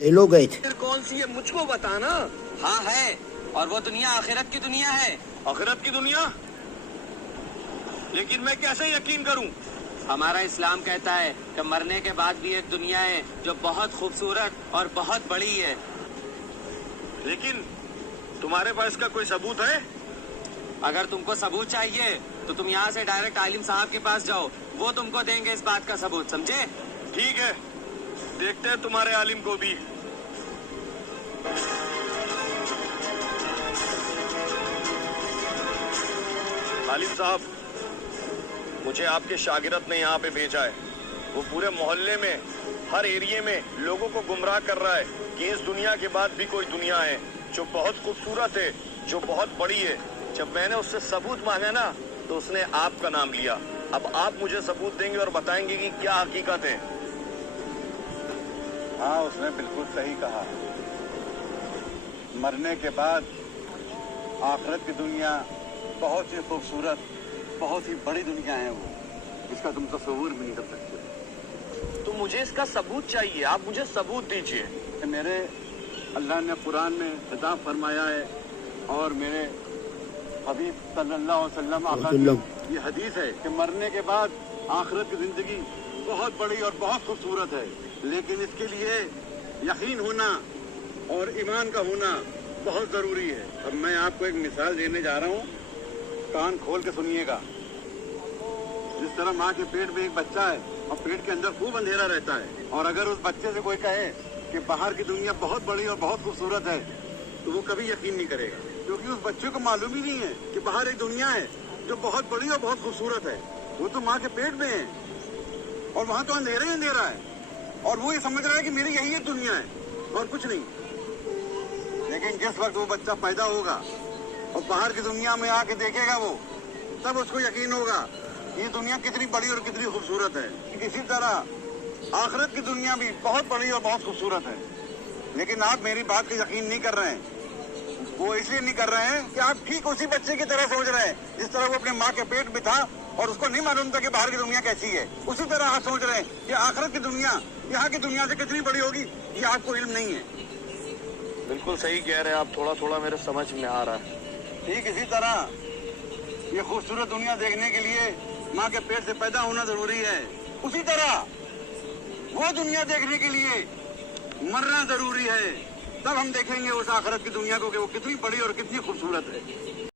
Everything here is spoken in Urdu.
یہ لوگ گئے تھے. کون سی ہے مجھ کو بتانا. ہاں ہے، اور وہ دنیا آخرت کی دنیا ہے. آخرت کی دنیا؟ لیکن میں کیسے یقین کروں؟ ہمارا اسلام کہتا ہے کہ مرنے کے بعد بھی ایک دنیا ہے جو بہت خوبصورت اور بہت بڑی ہے. لیکن تمہارے پاس کا کوئی ثبوت ہے؟ اگر تم کو ثبوت چاہیے تو تم یہاں سے ڈائریکٹ عالم صاحب کے پاس جاؤ، وہ تم کو دیں گے اس بات کا ثبوت، سمجھے؟ ٹھیک ہے، دیکھتے ہیں تمہارے عالم کو بھی. عالم صاحب، مجھے آپ کے شاگرد نے یہاں پہ بھیجا ہے. وہ پورے محلے میں، ہر ایریے میں لوگوں کو گمراہ کر رہا ہے کہ اس دنیا کے بعد بھی کوئی دنیا ہے جو بہت خوبصورت ہے، جو بہت بڑی ہے. جب میں نے اس سے ثبوت مانگا نا تو اس نے آپ کا نام لیا. اب آپ مجھے ثبوت دیں گے اور بتائیں گے کہ کیا حقیقت ہے. ہاں، اس نے بالکل صحیح کہا. مرنے کے بعد آخرت کی دنیا بہت ہی خوبصورت، بہت ہی بڑی دنیا ہے. وہ اس کا تم تصور بھی نہیں کر سکتے. تو مجھے اس کا ثبوت چاہیے، آپ مجھے ثبوت دیجیے. میرے اللہ نے قرآن میں خطاب فرمایا ہے اور میرے حبیب صلی اللہ علیہ وسلم آقا کی یہ حدیث ہے کہ مرنے کے بعد آخرت کی زندگی بہت بڑی اور بہت خوبصورت ہے، لیکن اس کے لیے یقین ہونا اور ایمان کا ہونا بہت ضروری ہے. اب میں آپ کو ایک مثال دینے جا رہا ہوں، کان کھول کے سنیے گا. جس طرح ماں کے پیٹ میں ایک بچہ ہے اور پیٹ کے اندر خوب اندھیرا رہتا ہے، اور اگر اس بچے سے کوئی کہے کہ باہر کی دنیا بہت بڑی اور بہت خوبصورت ہے تو وہ کبھی یقین نہیں کرے گا، کیونکہ اس بچے کو معلوم ہی نہیں ہے کہ باہر ایک دنیا ہے جو بہت بڑی اور بہت خوبصورت ہے. وہ تو ماں کے پیٹ میں ہے اور وہاں تو اندھیرا ہی اندھیرا ہے، اور وہ یہ سمجھ رہا ہے کہ میری یہی ایک دنیا ہے اور کچھ نہیں. لیکن جس وقت وہ بچہ پیدا ہوگا اور باہر کی دنیا میں آ کے دیکھے گا وہ، تب اس کو یقین ہوگا یہ دنیا کتنی بڑی اور کتنی خوبصورت ہے. اسی طرح آخرت کی دنیا بھی بہت بڑی اور بہت خوبصورت ہے. لیکن آپ میری بات کا یقین نہیں کر رہے ہیں. وہ اس لیے نہیں کر رہے ہیں کہ آپ ٹھیک اسی بچے کی طرح سوچ رہے ہیں جس طرح وہ اپنے ماں کے پیٹ میں تھا اور اس کو نہیں معلوم تھا کہ باہر کی دنیا کیسی ہے. اسی طرح آپ سوچ رہے ہیں کہ آخرت کی دنیا یہاں کی دنیا سے کتنی بڑی ہوگی. یہ آپ کو علم نہیں ہے. بالکل صحیح کہہ رہے ہیں آپ، تھوڑا تھوڑا میرے سمجھ میں آ رہا ہے. ٹھیک اسی طرح یہ خوبصورت دنیا دیکھنے کے لیے ماں کے پیٹ سے پیدا ہونا ضروری ہے. اسی طرح وہ دنیا دیکھنے کے لیے مرنا ضروری ہے. تب ہم دیکھیں گے اس آخرت کی دنیا کو کہ وہ کتنی بڑی اور کتنی خوبصورت ہے.